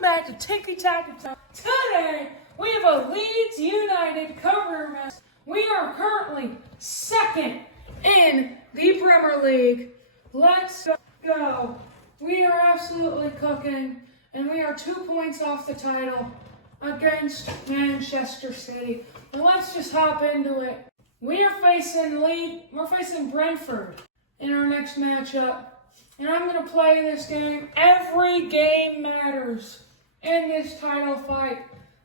welcome back to Tinky Tacky Time. Today, we have a Leeds United career match. We are currently second in the Premier League. Let's go. We are absolutely cooking, and we are 2 points off the title against Manchester City. But let's just hop into it. We're facing Brentford in our next matchup. And I'm going to play this game. Every game matters in this title fight.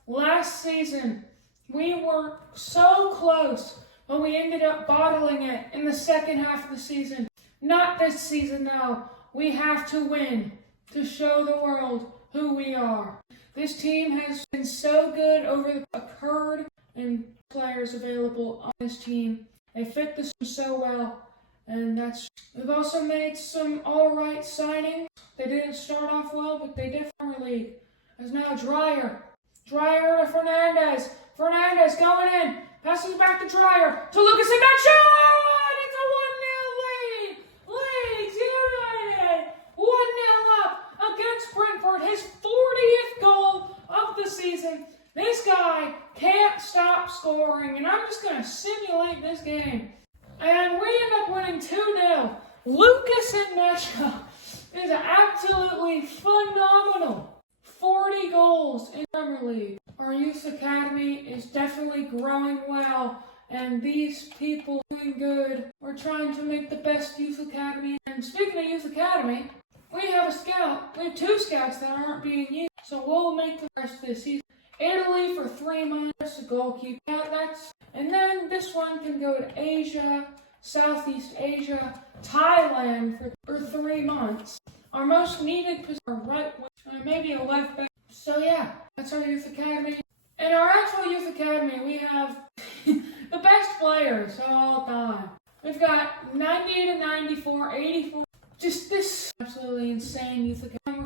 Last season, we were so close, but we ended up bottling it in the second half of the season. Not this season, though. We have to win to show the world who we are. This team has been so good over the occurred and players available on this team. They fit this so well. And we've also made some alright signings. They didn't start off well, but they did for the league. There's now Dreyer to Fernandez. Fernandez going in. Passes back to Dreyer. To Lucas and that shot! It's a 1-0 lead. Leeds United 1-0 up against Brentford. His 40th goal of the season. This guy can't stop scoring, and I'm just going to simulate this game. And we end up winning 2-0. Lucas and Mecha is absolutely phenomenal. 40 goals in the Premier League. Our youth academy is definitely growing well, and these people are doing good. We're trying to make the best youth academy. And speaking of youth academy, we have a scout. We have 2 scouts that aren't being used, so we'll make the rest of the season. Italy for 3 months, the goalkeeper. And then this one can go to Asia, Southeast Asia, Thailand for 3 months. Our most needed position are right wing, maybe a left back. So yeah, that's our youth academy. In our actual youth academy, we have the best players of all time. We've got 90 to 94, 84. Just this absolutely insane youth academy.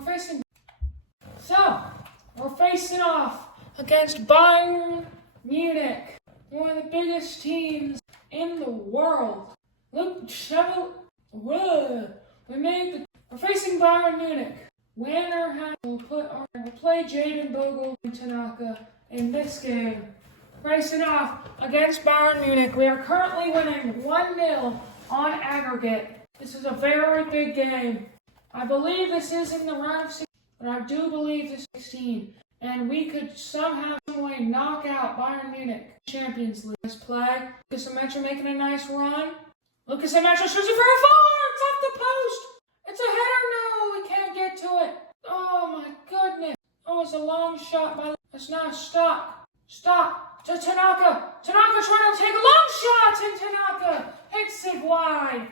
We're facing off against Bayern Munich, one of the biggest teams in the world. We're facing Bayern Munich. We'll play Jaden Bogle and Tanaka in this game. Facing off against Bayern Munich. We are currently winning 1-0 on aggregate. This is a very big game. I believe this is in the round of 16, but I do believe this is 16. And we could somehow, some way, knock out Bayern Munich Champions League. Nice play. Lucas and Mecha making a nice run. Lucas and Mecha shoots it for a 4! It's off the post! It's a header! No, we can't get to it. Oh my goodness. Oh, it's a long shot by... It's now stop. Stop. To Tanaka. Tanaka trying to take a long shot, and Tanaka hits it wide.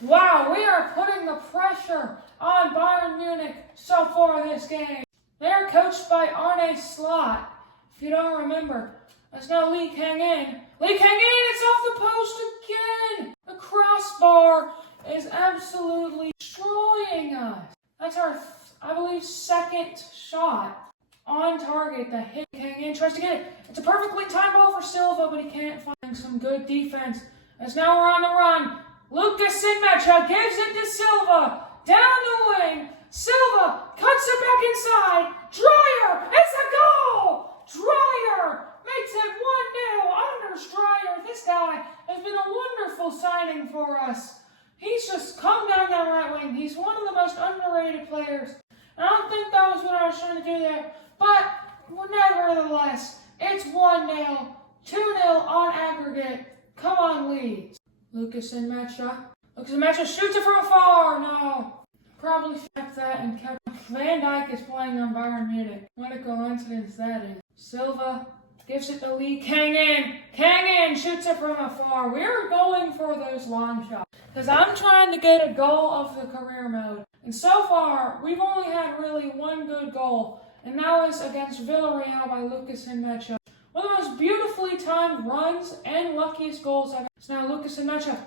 Wow, we are putting the pressure on Bayern Munich so far this game. They're coached by Arne Slot. If you don't remember, that's now Lee Kang-in. Lee Kang-in, it's off the post again. The crossbar is absolutely destroying us. That's our, I believe, second shot on target that hit Kang-in. Tries to get it. It's a perfectly timed ball for Silva, but he can't find some good defense. As now we're on the run. Lucas Mecha gives it to Silva. Down the wing. Silva cuts it back inside. Dreyer, it's a goal! Dreyer makes it 1-0. Anders Dreyer, this guy has been a wonderful signing for us. He's just come down that right wing. He's one of the most underrated players. And I don't think that was what I was trying to do there. But nevertheless, it's 1-0, 2-0 on aggregate. Come on, Leeds. Lucas and Mecha. Lucas and Mecha shoots it from afar. No. Probably checked that and kept. Van Dijk is playing on Bayern Munich. What a coincidence that is. Silva gives it to Lee Kang-in. Kang-in shoots it from afar. We're going for those long shots because I'm trying to get a goal of the career mode. And so far, we've only had really one good goal, and that was against Villarreal by Lucas and Mecha. One of the most beautifully timed runs and luckiest goals I've had. So now Lucas and Mecha.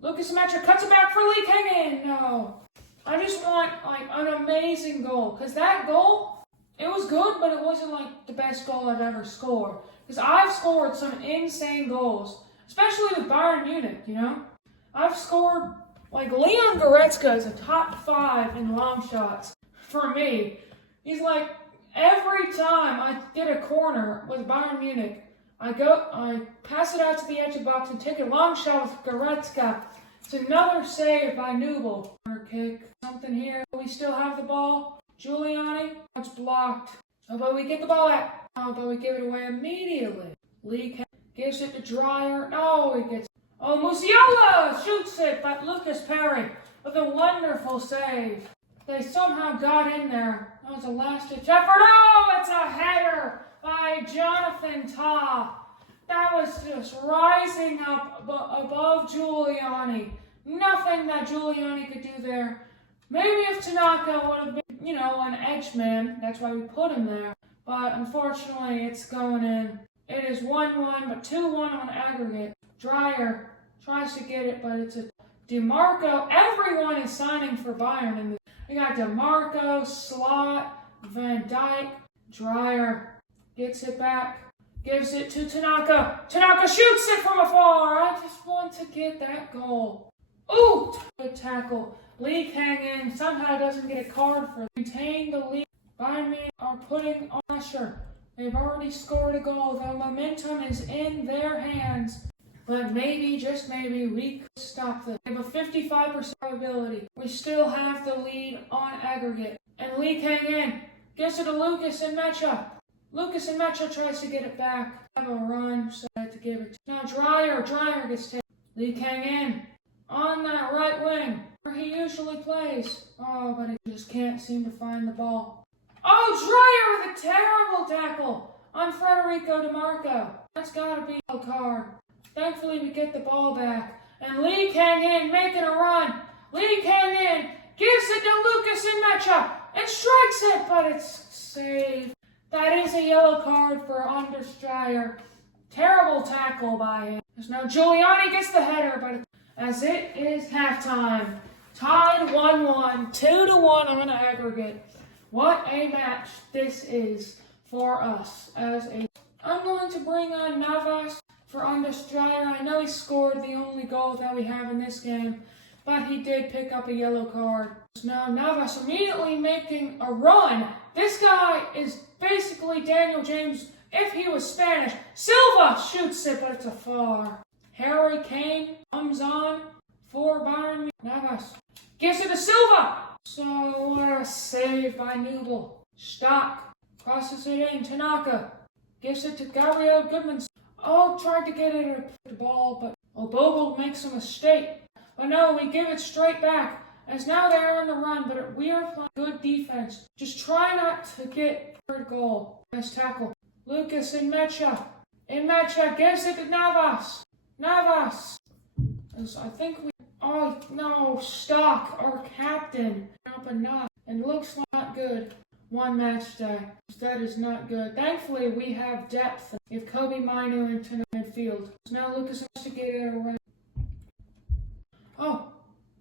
Lucas and Mecha cuts it back for Lee Kang-in. No. I just want, an amazing goal. Because that goal, it was good, but it wasn't, the best goal I've ever scored. Because I've scored some insane goals. Especially with Bayern Munich, you know? I've scored, Leon Goretzka is a top 5 in long shots. For me. He's, Every time I get a corner with Bayern Munich, I pass it out to the edge of the box and take a long shot with Goretzka. It's another save by Nubel. Corner kick, something here. We still have the ball. Giuliani, it's blocked. Oh, but we get the ball back. Oh, but we give it away immediately. Lee gives it to Dreyer. No, he gets. Oh, Musiala shoots it, but Lucas Perry with a wonderful save. They somehow got in there. That was a last-ditch effort. Oh, it's a header by Jonathan Tah. That was just rising up above Giuliani. Nothing that Giuliani could do there. Maybe if Tanaka would have been, an edge man, that's why we put him there. But unfortunately, it's going in. It is 1-1, but 2-1 on aggregate. Dreyer tries to get it, but it's a DeMarco. Everyone is signing for Bayern. We got DeMarco, Slot, Van Dijk, Dreyer gets it back, gives it to Tanaka. Tanaka shoots it from afar. I just want to get that goal. Ooh, good tackle. Lee Kang-in somehow doesn't get a card for maintain the lead. Bayern Munich are putting on pressure. They've already scored a goal. The momentum is in their hands. But maybe, just maybe, we could stop them. We have a 55% probability. We still have the lead on aggregate. And Lee Kang-in gives it to Lucas and Mecha. Lucas and Mecha tries to get it back. Have a run, so I have to give it to. Now Dreyer gets taken. Lee Kang-in on that right wing, where he usually plays. Oh, but he just can't seem to find the ball. Oh, Dreyer with a terrible tackle on Federico DeMarco. That's gotta be a card. Thankfully, we get the ball back. And Lee Kang-in making a run. Lee Kang-in gives it to Lucas and Mecha and strikes it, but it's saved. That is a yellow card for Anders Dreyer. Terrible tackle by him. Now Giuliani gets the header, but as it is halftime, tied 1-1, 2-1 on aggregate. What a match this is for us I'm going to bring on Navas for Anders Dreyer. I know he scored the only goal that we have in this game, but he did pick up a yellow card. Now Navas immediately making a run. This guy is basically Daniel James if he was Spanish. Silva shoots it, but it's a far. Harry Kane comes on for Bayern Munich. Navas gives it to Silva. So what a save by Nubel. Stock crosses it in. Tanaka gives it to Gabriel Goodman. Oh, tried to get it at the ball, but Bogle makes a mistake. But no, we give it straight back. As now they're on the run, but we are playing good defense. Just try not to get third goal. Nice tackle. Lucas and Mecha. And Mecha gives it to Navas. Navas. I think we... Oh, no. Stock, our captain. Up a knot. And looks not good. One match day. That is not good. Thankfully, we have depth. We have Kobe Minu into midfield. So now Lucas has to get it away. Oh,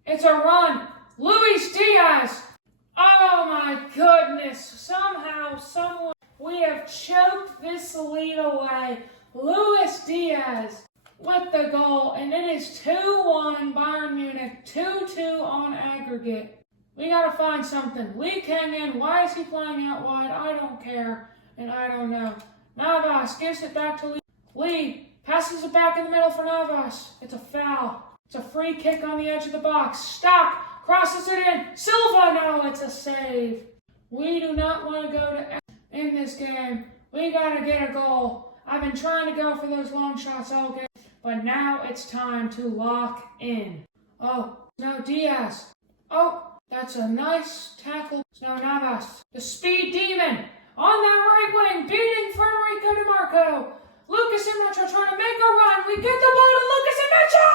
it's a run. Luis Diaz. Oh my goodness. Somehow, we have choked this lead away. Luis Diaz with the goal. And it is 2-1 Bayern Munich. 2-2 on aggregate. We gotta find something. Lee Kang-in, why is he playing out wide? I don't care, and I don't know. Navas gives it back to Lee. Lee passes it back in the middle for Navas. It's a foul. It's a free kick on the edge of the box. Stock crosses it in. Silva, no, it's a save. We do not want to go to in this game. We gotta get a goal. I've been trying to go for those long shots all game, but now it's time to lock in. Oh, now Diaz. Oh. That's a nice tackle. Now Navas, the speed demon, on that right wing, beating Federico DeMarco. Lucas and Mecha trying to make a run. We get the ball to Lucas and Mecha!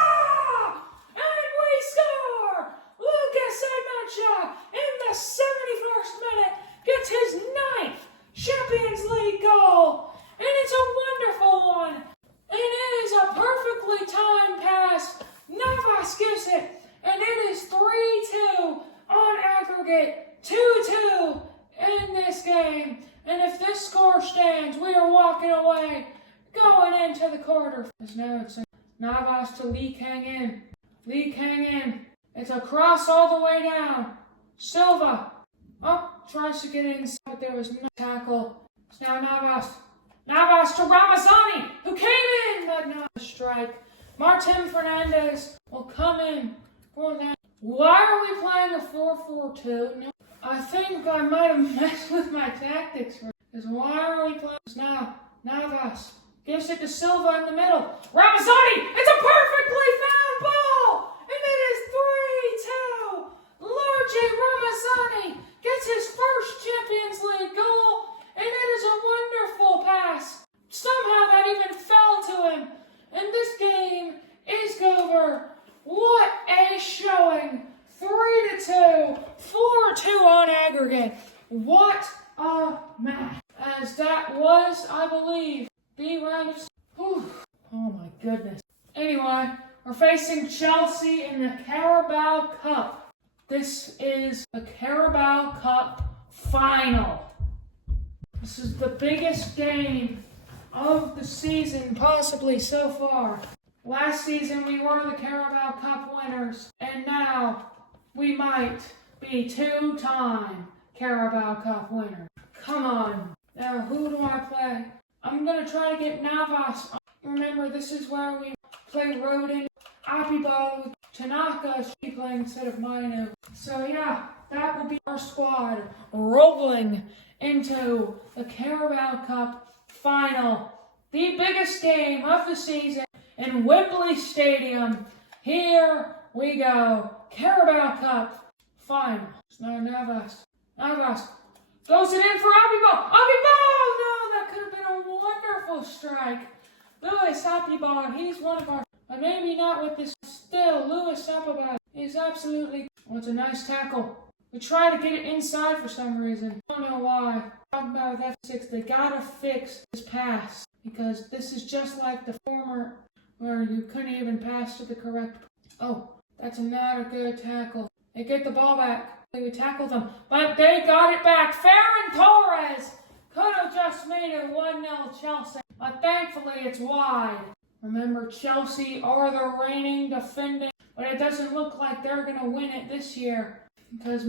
And we score! Lucas and Mecha, in the 71st minute, gets his 9th Champions League goal. And it's a wonderful one. And it is a perfectly timed pass. Navas gives it, and it is 3-2. On aggregate, 2-2 in this game. And if this score stands, we are walking away, going into the quarter. Now it's Navas to Lee Kang-in. Lee Kang-in. It's a cross all the way down. Silva. Up tries to get inside, but there was no tackle. It's now Navas. Navas to Ramazani, who came in, but not a strike. Martin Fernandez will come in for that. Why are we playing a 4-4-2? No, I think I might have messed with my tactics. Because why are we playing this now? Navas gives it to Silva in the middle. Ramazani! It's a perfectly found ball! And it is 3-2! Large Ramazani gets his first Champions League goal, and it is a wonderful pass. Somehow that even fell to him. And this game is over. What a showing! 3-2, 4-2 on aggregate. What a match! As that was, I believe, the round of... Whew. Oh my goodness. Anyway, we're facing Chelsea in the Carabao Cup. This is the Carabao Cup final. This is the biggest game of the season, possibly so far. Last season we were the Carabao Cup winners, and now we might be two-time Carabao Cup winners. Come on. Now, who do I play? I'm going to try to get Navas. Remember, this is where we play Rodin, Abibal with Tanaka playing instead of Mainu. So yeah, that will be our squad rolling into the Carabao Cup final. The biggest game of the season in Wembley Stadium. Here we go. Carabao Cup final. It's now Navas. Navas goes it in for Abibal. Abibal! No, that could have been a wonderful strike. Louis Abibal, he's one of our, but maybe not with this. Still, Louis Abibal is absolutely, well, it's a nice tackle. We try to get it inside for some reason. I don't know why. Talking about F6, they gotta fix this pass, because this is just like the former where you couldn't even pass to the correct. Oh, that's not a good tackle. They get the ball back. We tackled them, but they got it back. Ferran Torres could have just made it 1-0 Chelsea, but thankfully it's wide. Remember, Chelsea are the reigning defending, but it doesn't look like they're going to win it this year, because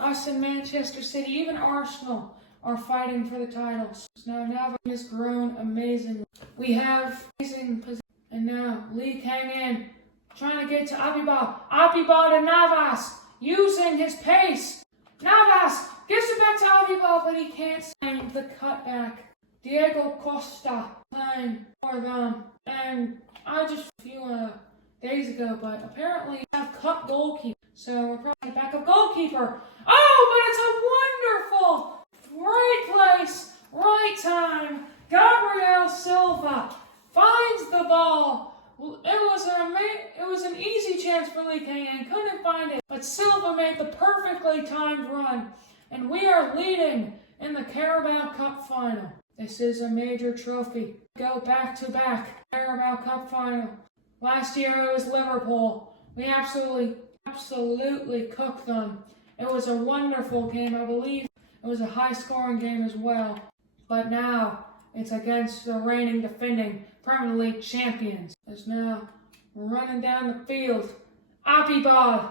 us and Manchester City, even Arsenal, are fighting for the titles. Now Navas has grown amazingly. We have amazing position, and now Lee Kang-in trying to get to Abibal. Abibal to Navas, using his pace. Navas gives it back to Abibal, but he can't find the cutback. Diego Costa playing for them. And I just a few days ago, but apparently we have cut goalkeeper. So we're probably backup goalkeeper. Oh, but it's a wonderful, right place, right time. Gabriel Silva finds the ball. It was an easy chance for Lee Kang-in, couldn't find it, but Silva made the perfectly timed run, and we are leading in the Carabao Cup final. This is a major trophy. Go back-to-back Carabao Cup final. Last year it was Liverpool. We absolutely cooked them. It was a wonderful game. I believe it was a high-scoring game as well. But now it's against the reigning defending Premier League champions. It's now running down the field. Abibal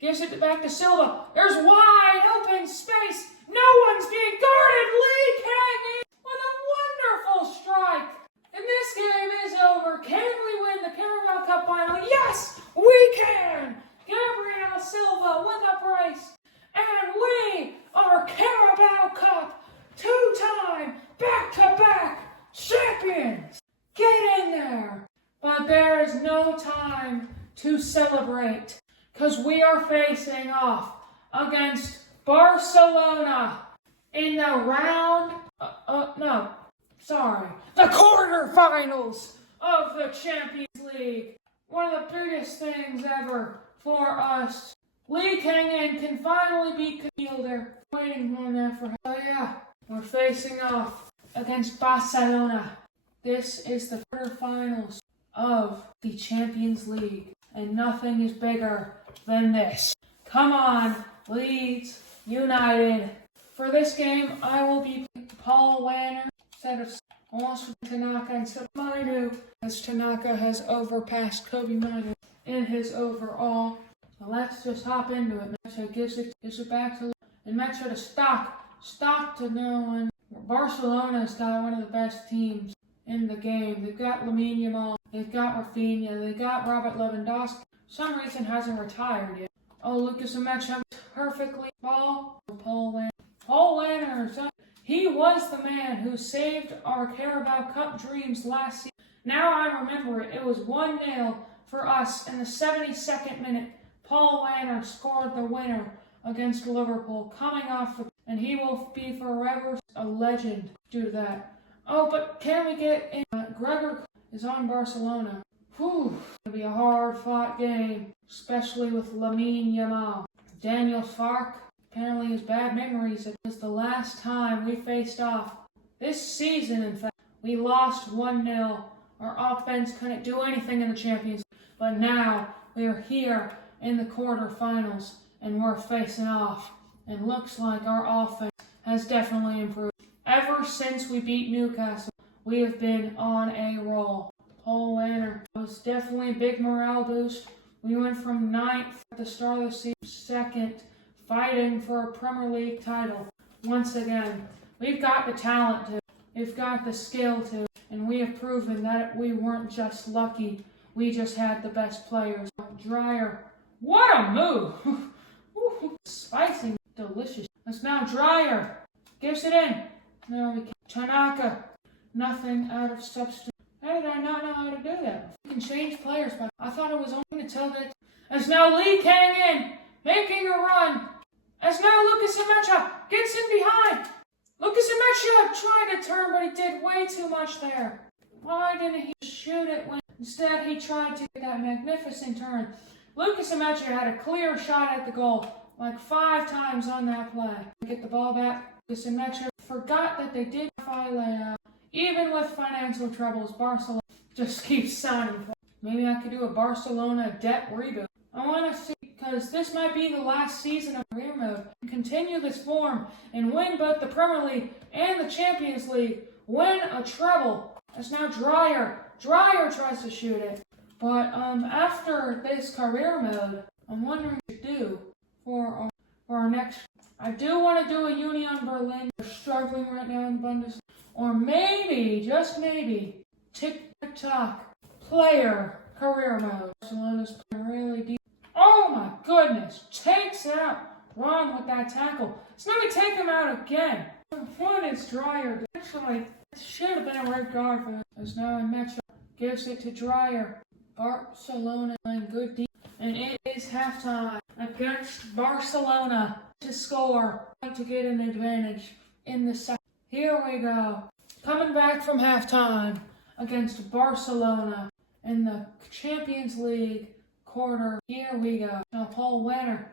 gives it back to Silva. There's wide open space. No one's being guarded. Lee Kang-in with a wonderful strike. And this game is over. Can we win the Carabao Cup final? Yes, we can. Gabriel Silva with a brace. And we are Carabao Cup two-time back-to-back champions. Get in there. But there is no time to celebrate, because we are facing off against Barcelona in the the quarterfinals of the Champions League. One of the biggest things ever for us. Lee Kang-in can finally beat Fielder. Waiting on that for him. So yeah, we're facing off against Barcelona. This is the quarterfinals of the Champions League, and nothing is bigger than this. Come on, Leeds United. For this game, I will be Paul Wanner instead of almost Tanaka instead of Mainu, as Tanaka has overpassed Kobe Mainu in his overall. So let's just hop into it. So gives it back to and Metro to Stock to no one. Barcelona's got one of the best teams in the game. They've got Lamine Yamal, they've got Rafinha, they've got Robert Lewandowski. For some reason hasn't retired yet. Oh, Lucas Metro perfectly ball. Paul Wanner, he was the man who saved our Carabao Cup dreams last season. Now I remember it. It was 1-0 for us in the 72nd minute. Paul Wanner scored the winner against Liverpool, coming off, and he will be forever a legend due to that. Oh, but can we get in? Gregor is on Barcelona. Whew, it'll be a hard-fought game, especially with Lamine Yamal. Daniel Fark apparently has bad memories. It was the last time we faced off this season. In fact, we lost 1-0. Our offense couldn't do anything in the Champions League, but now we are here in the quarterfinals, and we're facing off. And looks like our offense has definitely improved. Ever since we beat Newcastle, we have been on a roll. Paul Wanner was definitely a big morale boost. We went from 9th at the start of the season, 2nd, fighting for a Premier League title. Once again, we've got the talent to, we've got the skill to, and we have proven that we weren't just lucky, we just had the best players. Dreyer, what a move! Spicy, delicious. It's now Dreyer, gives it in. No, we can't. Tanaka, nothing out of substance. How did I not know how to do that? You can change players, but I thought it was only to tell that. As now Lee Kang in, making a run. As now Lucas Emecha gets in behind. Lucas Emecha tried to turn, but he did way too much there. Why didn't he shoot it when instead he tried to get that magnificent turn? Lucas Emecha had a clear shot at the goal, like 5 times on that play. Get the ball back. Lucas Emecha forgot that they did layout. Even with financial troubles, Barcelona just keeps signing for. Maybe I could do a Barcelona debt reboot. I want to see, because this might be the last season of career mode. Continue this form and win both the Premier League and the Champions League. Win a treble. That's now Dreyer. Dreyer tries to shoot it. But after this career mode, I'm wondering what to do for our next. I do want to do a Union Berlin. They're struggling right now in the Bundesliga. Or maybe, just maybe, TikTok player career mode. Barcelona's playing really deep. Oh my goodness! Takes out Ron with that tackle. So let me take him out again. What is Dreyer? Actually, it should have been a red card for him. As now in Metro gives it to Dreyer. Barcelona playing good deep. And it is halftime against Barcelona to score, to get an advantage in the second. Here we go. Coming back from halftime against Barcelona in the Champions League quarter. Here we go. Now Paul Wanner.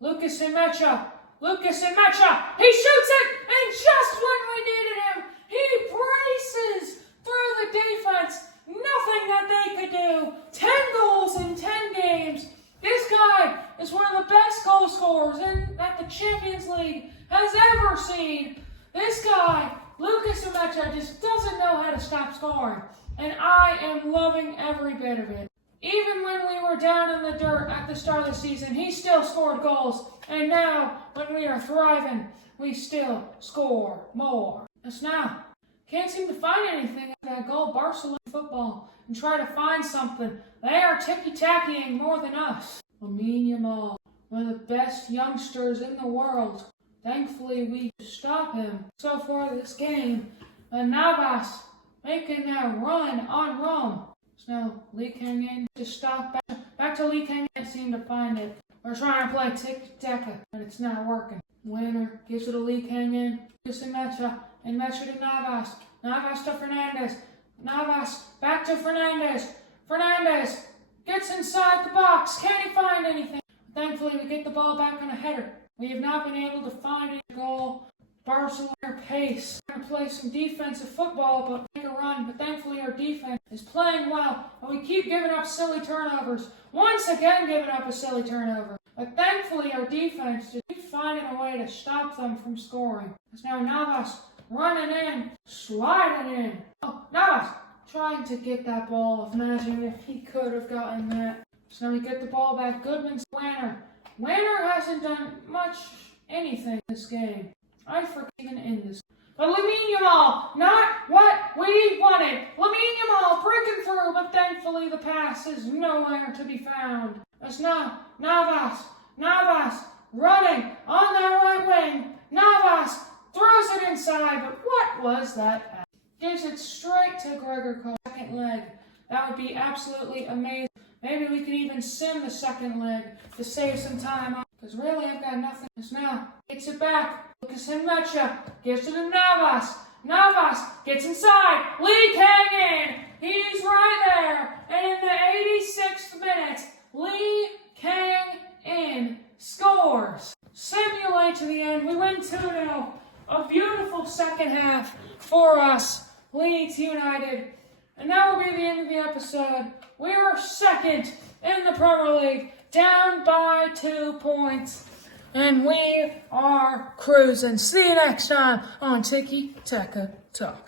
Lucas Emecha. He shoots it, and just when we needed him, he braces through the defense. Nothing that they could do. 10 goals in 10 games. This guy is one of the best goal scorers that the Champions League has ever seen. This guy, Lucas Emecha, just doesn't know how to stop scoring. And I am loving every bit of it. Even when we were down in the dirt at the start of the season, he still scored goals. And now, when we are thriving, we still score more. As now, can't seem to find anything at that goal. Barcelona football and try to find something. They are ticky-tackying more than us. Lamine Yamal, one of the best youngsters in the world. Thankfully, we stop him. So far this game, Navas making that run on Rome. So now Lee Kang in to stop back to Lee Kang. Can't seem to find it. We're trying to play tic-tac, but it's not working. Winner gives it to Lee Kang in. Gives to Mecha, and Mecha to Navas. Navas to Fernandez. Navas back to Fernandez. Fernandez gets inside the box. Can't he find anything? Thankfully, we get the ball back on a header. We have not been able to find a goal. Barcelona pace. We're going to play some defensive football, but make a run. But thankfully, our defense is playing well. And we keep giving up silly turnovers. Once again, giving up a silly turnover. But thankfully, our defense just keeps finding a way to stop them from scoring. It's now Navas running in, sliding in. Oh, Navas trying to get that ball. Imagine if he could have gotten that. So we get the ball back. Goodman's Wanner. Wanner hasn't done much anything in this game. I forget even in this. But Lamine Yamal, not what we wanted. Lamine Yamal breaking through, but thankfully the pass is nowhere to be found. It's now Navas running on their right wing. Navas throws it inside, but what was that pass? Gives it straight to Gregor Kovac. Second leg. That would be absolutely amazing. Maybe we could even sim the second leg to save some time. Because really, I've got nothing else now. Gets it back. Lucas Henmecha gives it to Navas. Navas gets inside. Lee Kang in. He's right there. And in the 86th minute, Lee Kang in scores. Simulate to the end. We win 2-0. A beautiful second half for us, Leeds United. And that will be the end of the episode. We are second in the Premier League, down by 2 points. And we are cruising. See you next time on Tiki Taka Talk.